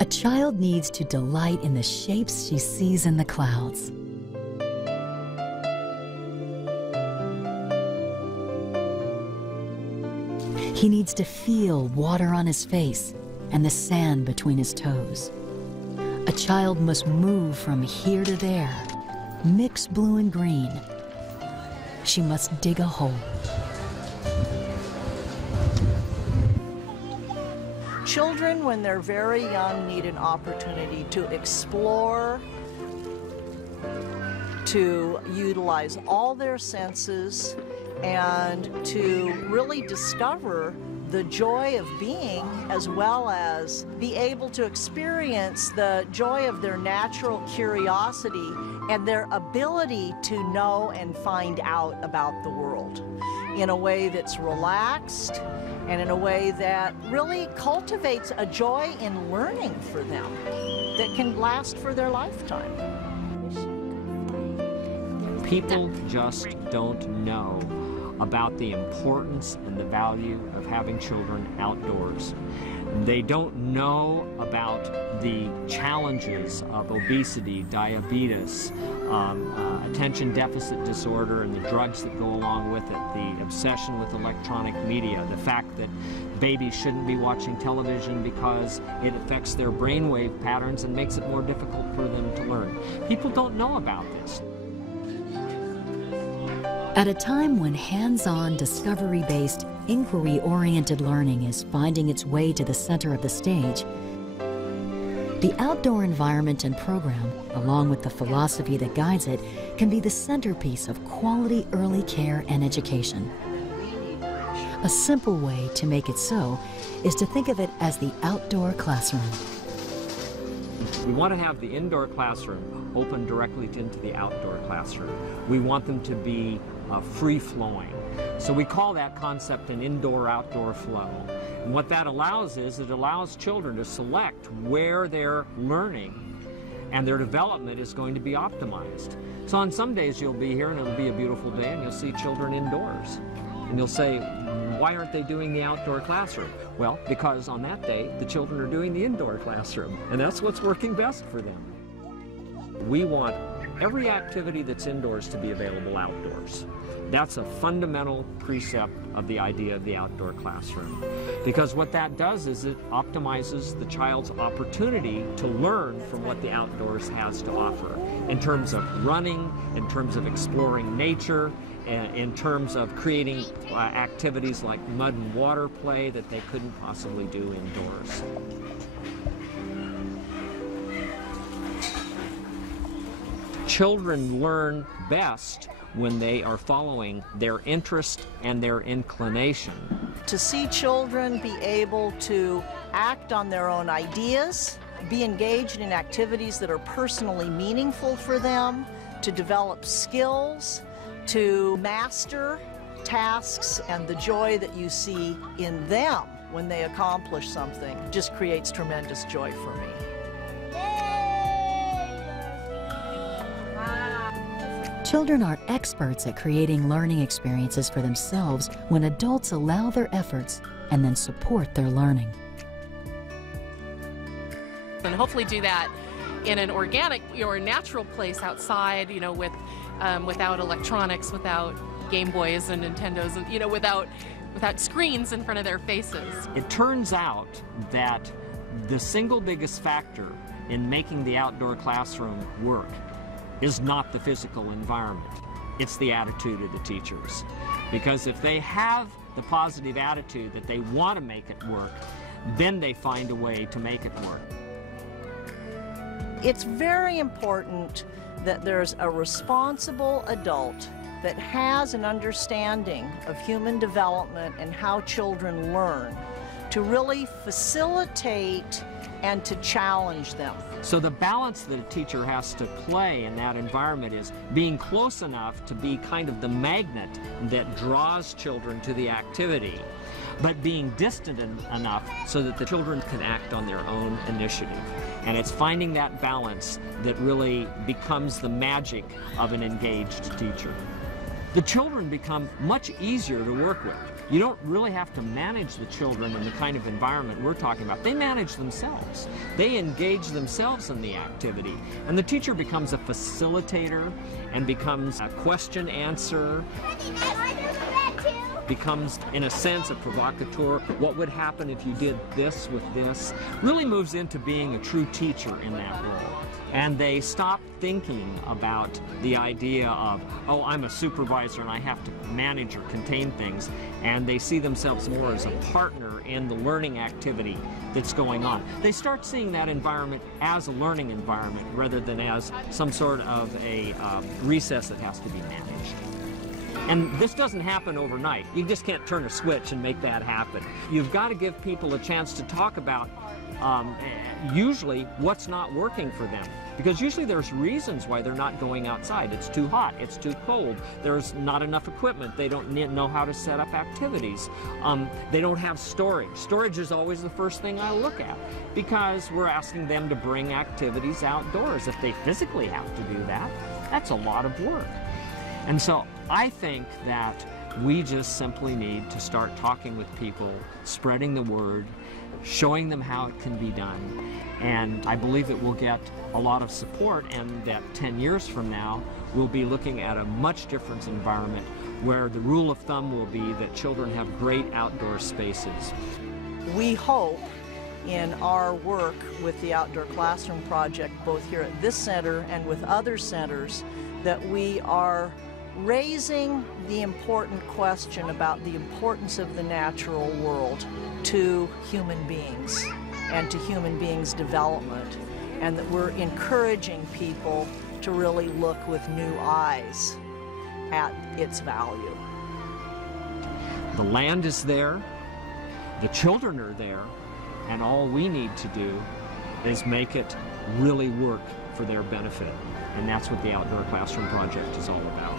A child needs to delight in the shapes she sees in the clouds. He needs to feel water on his face and the sand between his toes. A child must move from here to there, mix blue and green. She must dig a hole. Children, when they're very young, need an opportunity to explore, to utilize all their senses, and to really discover the joy of being, as well as be able to experience the joy of their natural curiosity and their ability to know and find out about the world in a way that's relaxed and in a way that really cultivates a joy in learning for them that can last for their lifetime. People just don't know about the importance and the value of having children outdoors. They don't know about the challenges of obesity, diabetes, attention deficit disorder, and the drugs that go along with it, the obsession with electronic media, the fact that babies shouldn't be watching television because it affects their brainwave patterns and makes it more difficult for them to learn. People don't know about this. At a time when hands-on, discovery-based, inquiry-oriented learning is finding its way to the center of the stage, the outdoor environment and program, along with the philosophy that guides it, can be the centerpiece of quality early care and education. A simple way to make it so is to think of it as the outdoor classroom. We want to have the indoor classroom open directly into the outdoor classroom. We want them to be free-flowing. So we call that concept an indoor-outdoor flow. And what that allows is it allows children to select where they're learning and their development is going to be optimized. So on some days you'll be here and it'll be a beautiful day and you'll see children indoors. And you'll say, why aren't they doing the outdoor classroom? Well, because on that day, the children are doing the indoor classroom, and that's what's working best for them. We want every activity that's indoors to be available outdoors. That's a fundamental precept of the idea of the outdoor classroom. Because what that does is it optimizes the child's opportunity to learn from what the outdoors has to offer, in terms of running, in terms of exploring nature, in terms of creating activities like mud and water play that they couldn't possibly do indoors. Children learn best when they are following their interest and their inclination. To see children be able to act on their own ideas, be engaged in activities that are personally meaningful for them, to develop skills, to master tasks, and the joy that you see in them when they accomplish something just creates tremendous joy for me. Children are experts at creating learning experiences for themselves when adults allow their efforts and then support their learning. And hopefully do that in an organic or natural place outside, with without electronics, without Game Boys and Nintendos, and without screens in front of their faces. It turns out that the single biggest factor in making the outdoor classroom work is not the physical environment. It's the attitude of the teachers. Because if they have the positive attitude that they want to make it work, then they find a way to make it work. It's very important that there's a responsible adult that has an understanding of human development and how children learn, to really facilitate and to challenge them. So the balance that a teacher has to play in that environment is being close enough to be kind of the magnet that draws children to the activity, but being distant enough so that the children can act on their own initiative. And it's finding that balance that really becomes the magic of an engaged teacher. The children become much easier to work with you don't really have to manage the children in the kind of environment we're talking about. They manage themselves. They engage themselves in the activity. And the teacher becomes a facilitator and becomes a question answer, becomes, in a sense, a provocateur. What would happen if you did this with this? Really moves into being a true teacher in that role. And they stop thinking about the idea of, oh, I'm a supervisor and I have to manage or contain things. And they see themselves more as a partner in the learning activity that's going on. They start seeing that environment as a learning environment rather than as some sort of a recess that has to be managed. And this doesn't happen overnight. You just can't turn a switch and make that happen. You've got to give people a chance to talk about usually what's not working for them. Because usually there's reasons why they're not going outside. It's too hot, it's too cold, there's not enough equipment, they don't know how to set up activities, they don't have storage. Storage is always the first thing I look at because we're asking them to bring activities outdoors. If they physically have to do that, that's a lot of work. And so I think that we just simply need to start talking with people, spreading the word, showing them how it can be done. And I believe that we'll get a lot of support, and that 10 years from now, we'll be looking at a much different environment where the rule of thumb will be that children have great outdoor spaces. We hope in our work with the Outdoor Classroom Project, both here at this center and with other centers, that we are raising the important question about the importance of the natural world to human beings and to human beings' development, and that we're encouraging people to really look with new eyes at its value. The land is there, the children are there, and all we need to do is make it really work for their benefit. And that's what the Outdoor Classroom Project is all about.